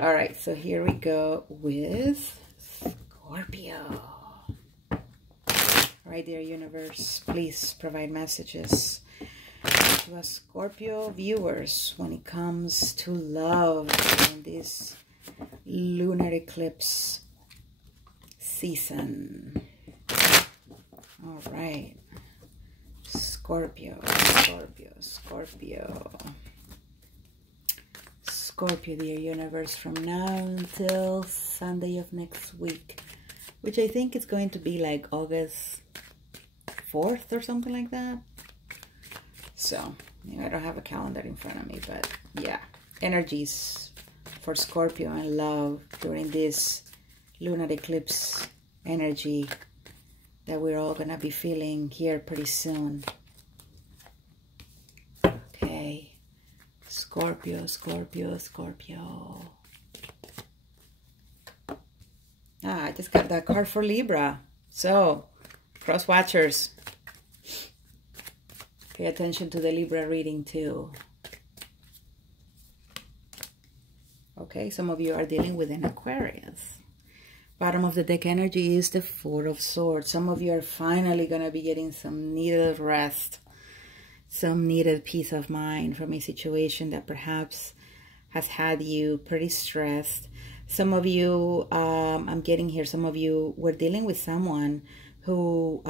All right, so here we go with Scorpio. All right, dear universe, please provide messages to us Scorpio viewers when it comes to love in this lunar eclipse season. All right, Scorpio, Scorpio, Scorpio. Scorpio, dear universe, from now until Sunday of next week, which I think is going to be like August 4th or something like that. So, I don't have a calendar in front of me, but yeah, energies for Scorpio and love during this lunar eclipse energy that we're all going to be feeling here pretty soon. Okay. Scorpio, Scorpio, Scorpio. I just got that card for Libra. So, cross watchers, pay attention to the Libra reading too. Okay, some of you are dealing with an Aquarius. Bottom of the deck energy is the Four of Swords. Some of you are finally going to be getting some needed rest, some needed peace of mind from a situation that perhaps has had you pretty stressed. Some of you, I'm getting here, some of you were dealing with someone who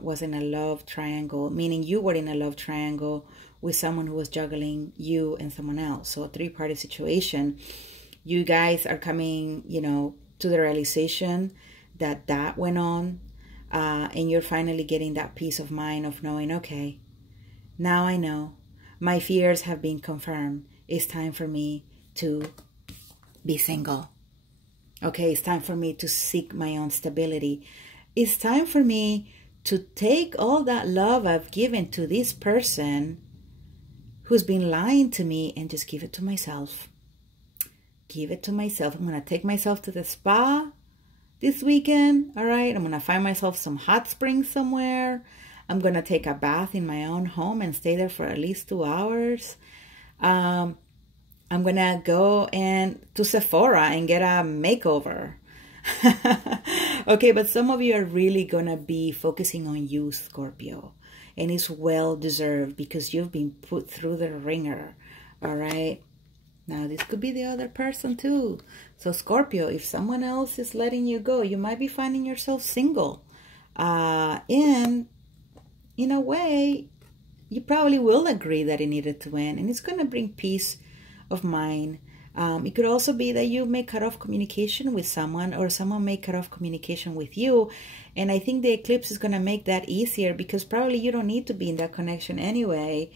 was in a love triangle, meaning you were in a love triangle with someone who was juggling you and someone else. So a three-party situation. You guys are coming, to the realization that that went on, and you're finally getting that peace of mind of knowing, okay, now I know. My fears have been confirmed. It's time for me to be single. Okay, it's time for me to seek my own stability. It's time for me to take all that love I've given to this person who's been lying to me and just give it to myself. Give it to myself. I'm going to take myself to the spa this weekend. All right, I'm going to find myself some hot springs somewhere. I'm going to take a bath in my own home and stay there for at least 2 hours. I'm going to go to Sephora and get a makeover. Okay, but some of you are really going to be focusing on you, Scorpio. And it's well deserved because you've been put through the ringer. All right. Now, this could be the other person too. So, Scorpio, if someone else is letting you go, you might be finding yourself single. And in a way, you probably will agree that it needed to end. And it's going to bring peace of mind. It could also be that you may cut off communication with someone, or someone may cut off communication with you. And I think the eclipse is going to make that easier because probably you don't need to be in that connection anyway.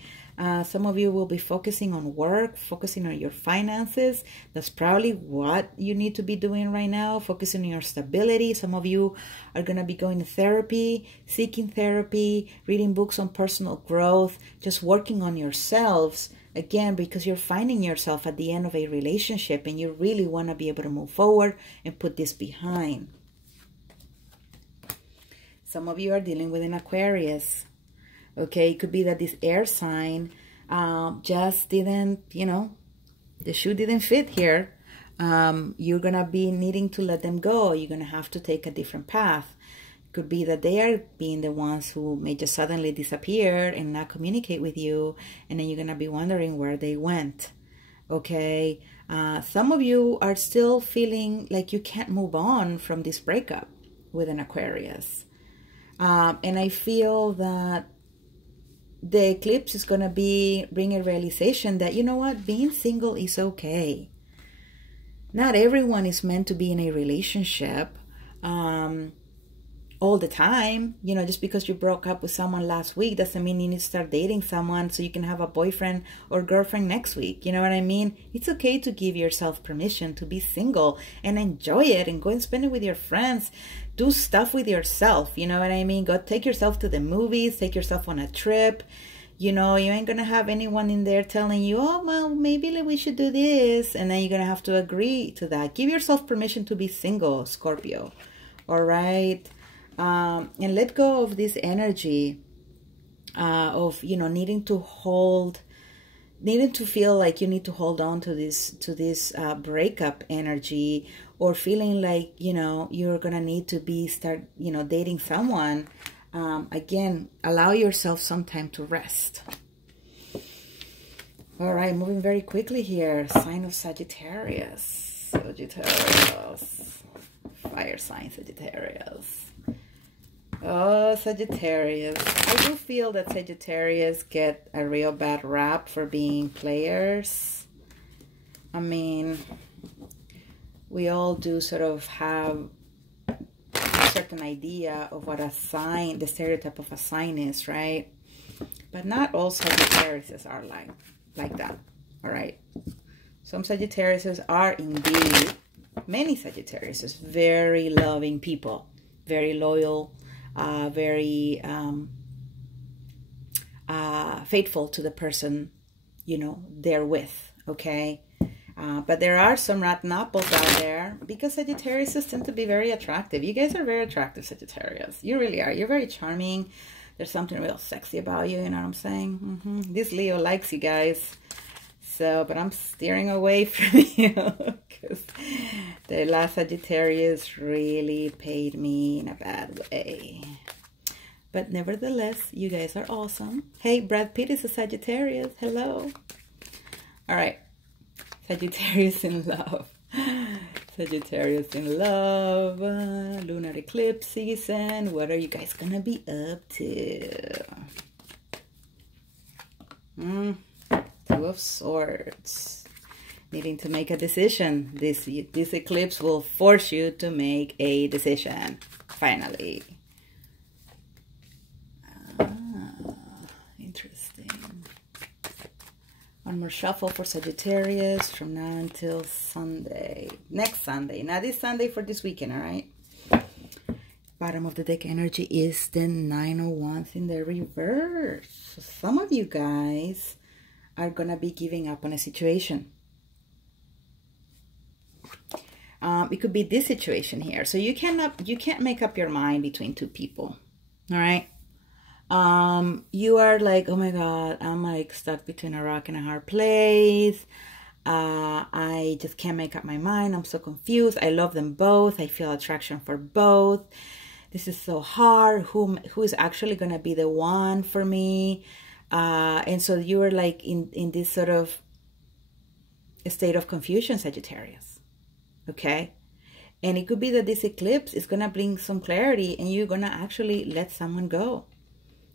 Some of you will be focusing on work, focusing on your finances. That's probably what you need to be doing right now, focusing on your stability. Some of you are going to be going to therapy, seeking therapy, reading books on personal growth, just working on yourselves. Again, because you're finding yourself at the end of a relationship and you really want to be able to move forward and put this behind. Some of you are dealing with an Aquarius. Okay, it could be that this air sign just didn't, the shoe didn't fit here. You're going to be needing to let them go. You're going to have to take a different path. It could be that they are being the ones who may just suddenly disappear and not communicate with you. And then you're going to be wondering where they went. Okay, some of you are still feeling like you can't move on from this breakup with an Aquarius. And I feel that the eclipse is going to bring a realization that, you know what, being single is okay. Not everyone is meant to be in a relationship all the time. Just because you broke up with someone last week doesn't mean you need to start dating someone so you can have a boyfriend or girlfriend next week. You know what I mean? It's okay to give yourself permission to be single and enjoy it and go and spend it with your friends. Do stuff with yourself. You know what I mean? Go take yourself to the movies, take yourself on a trip. You ain't going to have anyone in there telling you, oh, well, maybe we should do this. And then you're going to have to agree to that. Give yourself permission to be single, Scorpio. All right? And let go of this energy of, needing to hold needing to feel like you need to hold on to this breakup energy, or feeling like, you know, you're gonna need to start, you know, dating someone. Again, allow yourself some time to rest. All right, moving very quickly here. Sign of Sagittarius. Sagittarius. Fire sign Sagittarius. Oh, Sagittarius. I do feel that Sagittarius get a real bad rap for being players. I mean, we all do sort of have a certain idea of what a sign, the stereotype of a sign is, right? But not all Sagittariuses are like that, all right? Some Sagittariuses are indeed, many Sagittariuses, very loving people, very loyal, very faithful to the person, you know, they're with, okay? But there are some rotten apples out there, because Sagittarius tend to be very attractive. You guys are very attractive, Sagittarius. You really are. You're very charming. There's something real sexy about you, you know what I'm saying? This Leo likes you guys. So, but I'm steering away from you, because the last Sagittarius really paid me in a bad way. But nevertheless, you guys are awesome. Hey, Brad Pitt is a Sagittarius. Hello. All right. Sagittarius in love. Sagittarius in love. Lunar eclipse season. What are you guys going to be up to? Two of Swords. Needing to make a decision. This eclipse will force you to make a decision. Finally. Interesting. One more shuffle for Sagittarius from now until Sunday. Next Sunday. Not this Sunday, for this weekend, all right? Bottom of the deck energy is the Nine of Wands in the reverse. So some of you guys are going to be giving up on a situation. It could be this situation here. So you can't make up your mind between two people, all right? You are like, oh my God, I'm like stuck between a rock and a hard place. I just can't make up my mind. I'm so confused. I love them both. I feel attraction for both. This is so hard. Who is actually going to be the one for me? And so you are like in this sort of state of confusion, Sagittarius. Okay? And it could be that this eclipse is going to bring some clarity, and you're going to actually let someone go.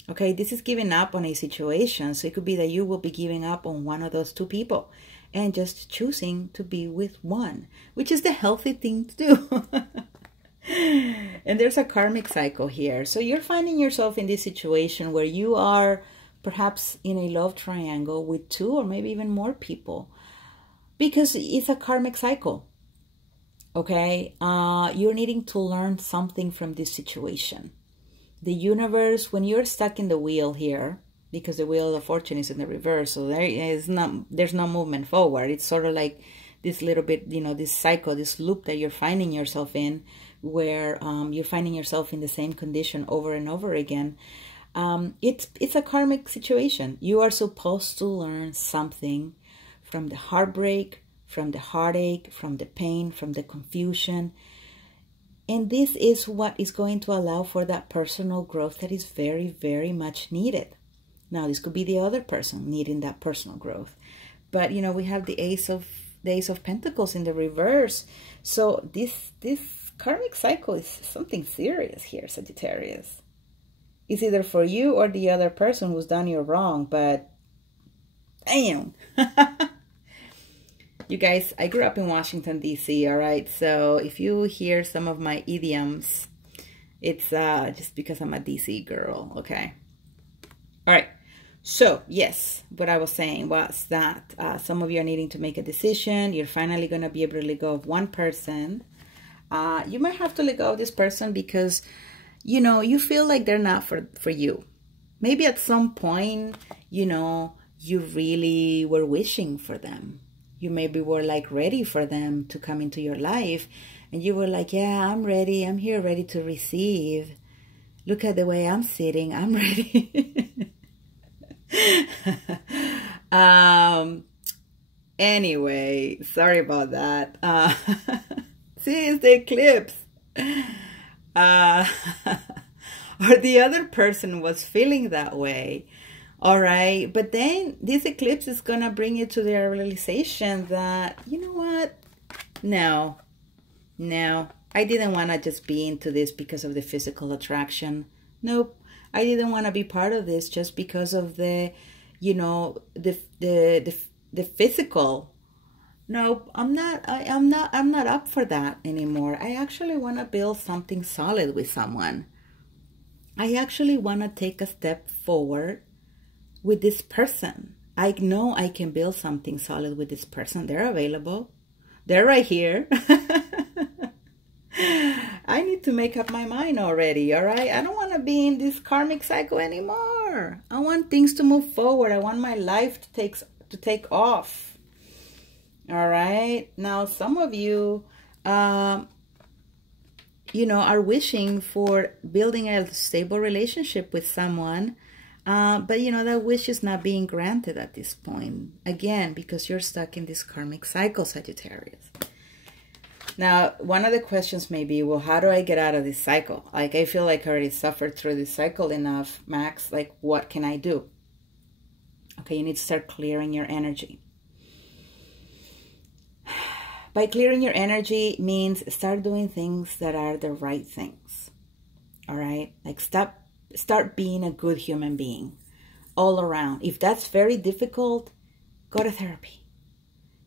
Okay, this is giving up on a situation. So it could be that you will be giving up on one of those two people and just choosing to be with one, which is the healthy thing to do. And there's a karmic cycle here. So you're finding yourself in this situation where you are perhaps in a love triangle with two or maybe even more people, because it's a karmic cycle. Okay, you're needing to learn something from this situation. The universe, when you're stuck in the wheel here, because the wheel of fortune is in the reverse, so there's no movement forward. It's sort of like this little bit, you know, this cycle, this loop that you're finding yourself in, where you're finding yourself in the same condition over and over again. It's a karmic situation. You are supposed to learn something from the heartbreak, from the heartache, from the pain, from the confusion. And this is what is going to allow for that personal growth that is very, very much needed. Now, this could be the other person needing that personal growth. But, you know, we have the Ace of Pentacles in the reverse. So this karmic cycle is something serious here, Sagittarius. It's either for you or the other person who's done you wrong. But, damn. You guys, I grew up in Washington, D.C., all right? So if you hear some of my idioms, it's just because I'm a D.C. girl, okay? All right. So, yes, what I was saying was that some of you are needing to make a decision. You're finally going to be able to let go of one person. You might have to let go of this person because, you know, you feel like they're not for you. Maybe at some point, you know, you really were wishing for them. You maybe were like ready for them to come into your life. And you were like, yeah, I'm ready. I'm here ready to receive. Look at the way I'm sitting. I'm ready. Anyway, sorry about that. See, it's the eclipse. Or the other person was feeling that way. All right. But then this eclipse is going to bring you to the realization that, you know what? No, I didn't want to just be into this because of the physical attraction. Nope. I didn't want to be part of this just because of the, you know, the physical. Nope, I'm not up for that anymore. I actually want to build something solid with someone. I actually want to take a step forward with this person. I know I can build something solid with this person. They're available. They're right here. I need to make up my mind already, all right? I don't want to be in this karmic cycle anymore. I want things to move forward. I want my life to take off. All right. Now, some of you, you know, are wishing for building a stable relationship with someone. But, you know, that wish is not being granted at this point. Again, because you're stuck in this karmic cycle, Sagittarius. Now, one of the questions may be, well, how do I get out of this cycle? Like, I feel like I already suffered through this cycle enough, Max. Like, what can I do? Okay, you need to start clearing your energy. By clearing your energy means start doing things that are the right things. All right? Like, start being a good human being all around. If that's very difficult, go to therapy.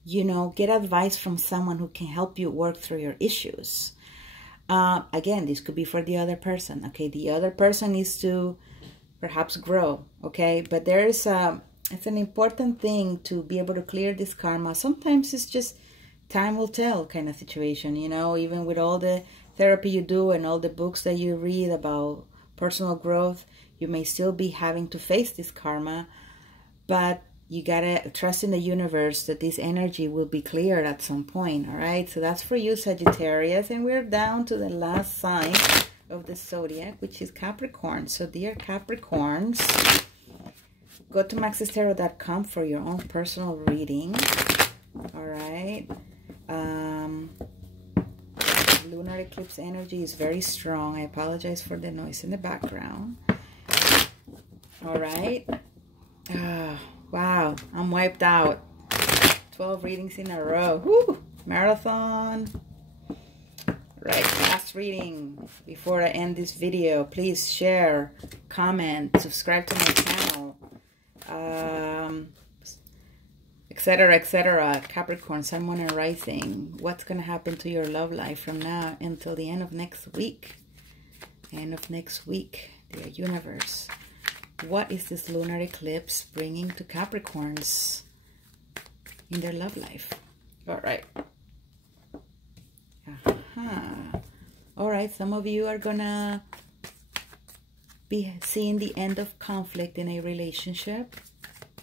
You know, get advice from someone who can help you work through your issues. Again, this could be for the other person. Okay, the other person needs to perhaps grow. Okay, but it's an important thing to be able to clear this karma. Sometimes it's just time will tell kind of situation. You know, even with all the therapy you do and all the books that you read about personal growth, you may still be having to face this karma, but you gotta trust in the universe that this energy will be cleared at some point. All right, so that's for you, Sagittarius, and we're down to the last sign of the zodiac, which is Capricorn. So dear Capricorns, go to maxistarot.com for your own personal reading. All right. Lunar eclipse energy is very strong. I apologize for the noise in the background. All right. Wow, I'm wiped out. 12 readings in a row. Woo! Marathon. Right, last reading. Before I end this video, please share, comment, subscribe to my channel, etc., etc. Capricorn, Sun, Moon, and Rising. What's going to happen to your love life from now until the end of next week? End of next week, dear universe. What is this lunar eclipse bringing to Capricorns in their love life? All right. All right, some of you are gonna be seeing the end of conflict in a relationship.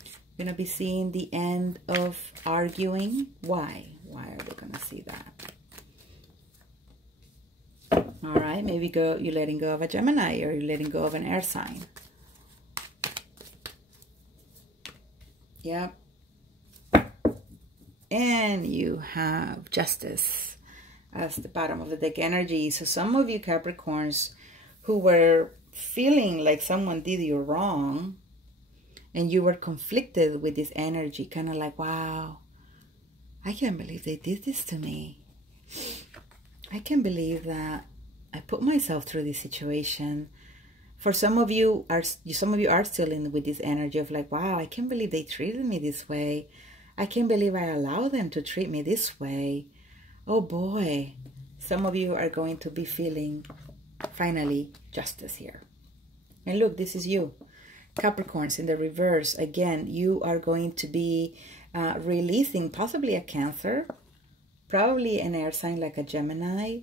You're gonna be seeing the end of arguing. Why? Why are we gonna see that? All right, maybe you're letting go of a Gemini, or you're letting go of an air sign. Yep. And you have Justice as the bottom of the deck energy. So some of you Capricorns who were feeling like someone did you wrong and you were conflicted with this energy, kind of like, wow, I can't believe they did this to me. I can't believe that I put myself through this situation. For some of you are still in with this energy of like, wow, I can't believe they treated me this way. I can't believe I allowed them to treat me this way. Oh boy, some of you are going to be feeling finally justice here. And look, this is you, Capricorns in the reverse. Again, you are going to be releasing possibly a Cancer, probably an air sign like a Gemini.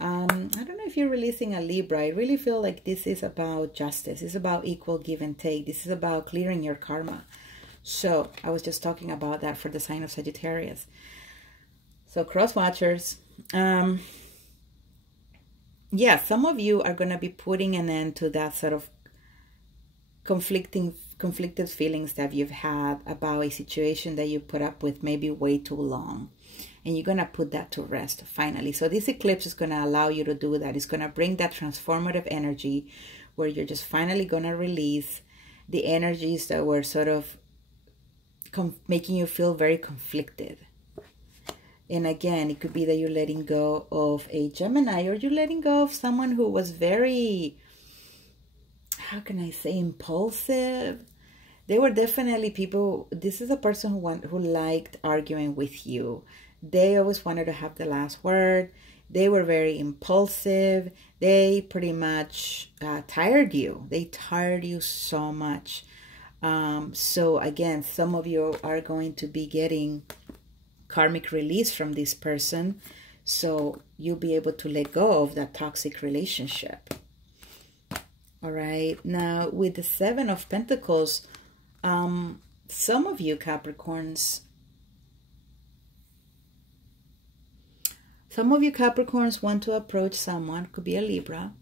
I don't know if you're releasing a Libra. I really feel like this is about justice. It's about equal give and take. This is about clearing your karma. So I was just talking about that for the sign of Sagittarius. So cross watchers. Yeah, some of you are going to be putting an end to that sort of conflicting conflicted feelings that you've had about a situation that you put up with maybe way too long. And you're going to put that to rest finally. So this eclipse is going to allow you to do that. It's going to bring that transformative energy where you're just finally going to release the energies that were sort of making you feel very conflicted. And again, it could be that you're letting go of a Gemini, or you're letting go of someone who was very, how can I say, impulsive. They were definitely people, this is a person who liked arguing with you. They always wanted to have the last word. They were very impulsive. They pretty much tired you. They tired you so much. So again, some of you are going to be getting karmic release from this person. So you'll be able to let go of that toxic relationship. All right. Now, with the Seven of Pentacles, some of you Capricorns, want to approach someone, could be a Libra.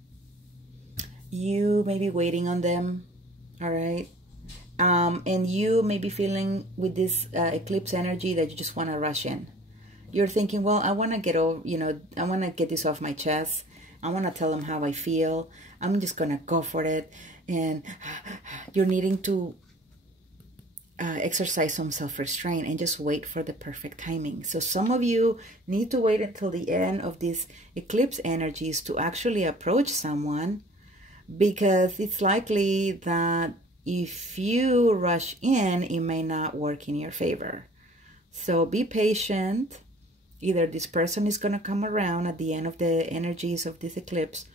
You may be waiting on them, all right? And you may be feeling with this eclipse energy that you just want to rush in. You're thinking, well, I want to get over, I want to get this off my chest. I want to tell them how I feel. I'm just going to go for it. And you're needing to exercise some self-restraint and just wait for the perfect timing. So some of you need to wait until the end of these eclipse energies to actually approach someone, because it's likely that if you rush in, it may not work in your favor. So be patient. Either this person is going to come around at the end of the energies of this eclipse,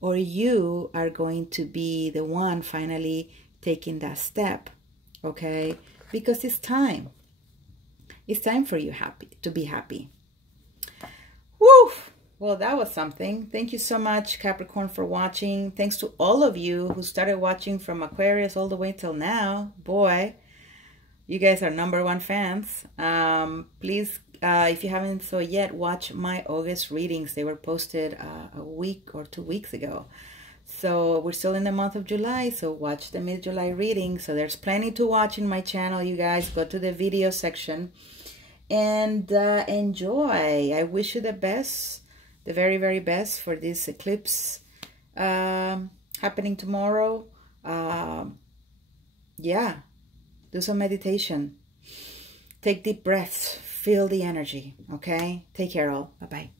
or you are going to be the one finally taking that step. Okay, because it's time. It's time for you to be happy. Woo! Well, that was something. Thank you so much, Capricorn, for watching. Thanks to all of you who started watching from Aquarius all the way till now. Boy, you guys are #1 fans. Please, if you haven't so yet, watch my August readings. They were posted a week or 2 weeks ago. So we're still in the month of July, so watch the mid-July reading. So there's plenty to watch in my channel, you guys. Go to the video section and enjoy. I wish you the best, the very, very best for this eclipse happening tomorrow. Yeah, do some meditation. Take deep breaths. Feel the energy, okay? Take care all. Bye-bye.